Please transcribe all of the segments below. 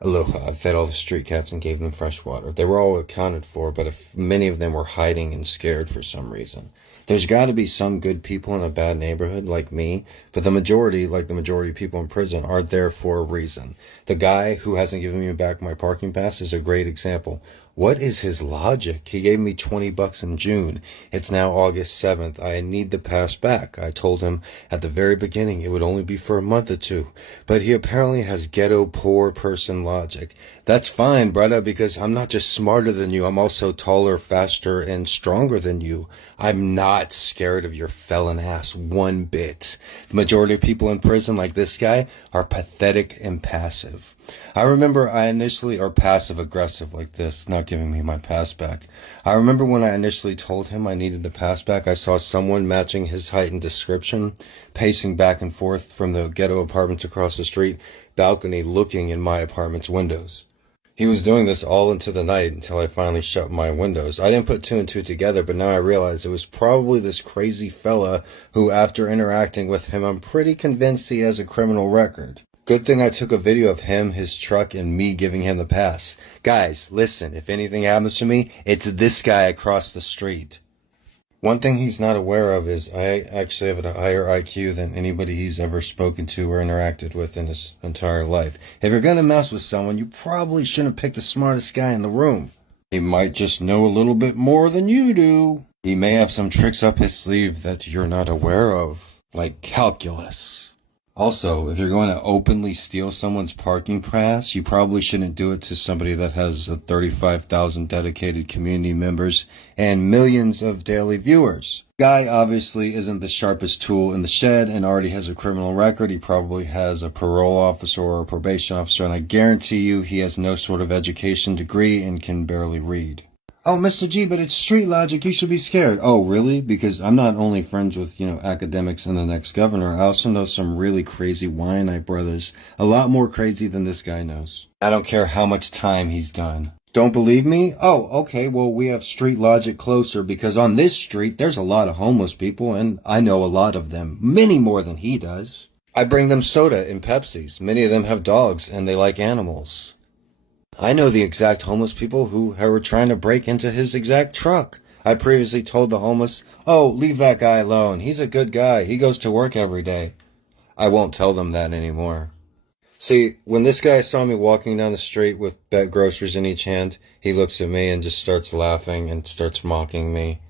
Aloha. I fed all the street cats and gave them fresh water. They were all accounted for, but many of them were hiding and scared for some reason. There's got to be some good people in a bad neighborhood like me, but the majority, like the majority of people in prison, are there for a reason. The guy who hasn't given me back my parking pass is a great example. What is his logic? He gave me $20 in June. It's now August 7th. I need the pass back. I told him at the very beginning it would only be for a month or two. But he apparently has ghetto poor person logic. That's fine, brother, because I'm not just smarter than you. I'm also taller, faster, and stronger than you. I'm not scared of your felon ass one bit. The majority of people in prison like this guy are pathetic and passive. I remember or passive aggressive like this, not giving me my pass back. I remember when I initially told him I needed the pass back, I saw someone matching his height and description, pacing back and forth from the ghetto apartments across the street balcony looking in my apartment's windows. He was doing this all into the night until I finally shut my windows. I didn't put two and two together, but now I realize it was probably this crazy fella who, after interacting with him, I'm pretty convinced he has a criminal record. Good thing I took a video of him, his truck, and me giving him the pass. Guys, listen, if anything happens to me, it's this guy across the street. One thing he's not aware of is I actually have a higher IQ than anybody he's ever spoken to or interacted with in his entire life. If you're gonna mess with someone, you probably shouldn't pick the smartest guy in the room. He might just know a little bit more than you do. He may have some tricks up his sleeve that you're not aware of, like calculus. Also, if you're going to openly steal someone's parking pass, you probably shouldn't do it to somebody that has 35,000 dedicated community members and millions of daily viewers. Guy obviously isn't the sharpest tool in the shed and already has a criminal record. He probably has a parole officer or a probation officer, and I guarantee you he has no sort of education degree and can barely read. Oh, Mr. G, but it's street logic. You should be scared. Oh, really? Because I'm not only friends with, academics and the next governor. I also know some really crazy Wyanite brothers. A lot more crazy than this guy knows. I don't care how much time he's done. Don't believe me? Oh, okay. Well, we have street logic closer because on this street, there's a lot of homeless people and I know a lot of them. Many more than he does. I bring them soda and Pepsis. Many of them have dogs and they like animals. I know the exact homeless people who were trying to break into his exact truck. I previously told the homeless, oh, leave that guy alone. He's a good guy. He goes to work every day. I won't tell them that anymore. See, when this guy saw me walking down the street with groceries in each hand, he looks at me and just starts laughing and starts mocking me.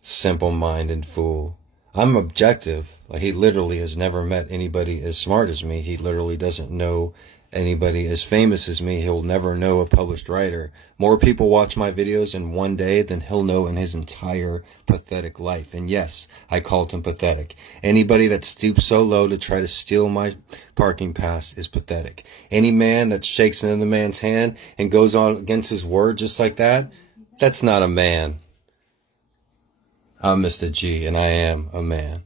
Simple-minded fool. I'm objective. Like, he literally has never met anybody as smart as me. He literally doesn't know anybody as famous as me. He'll never know a published writer. More people watch my videos in one day than he'll know in his entire pathetic life. And yes, I called him pathetic. Anybody that stoops so low to try to steal my parking pass is pathetic. Any man that shakes another man's hand and goes on against his word just like that, that's not a man. I'm Mr. G, and I am a man.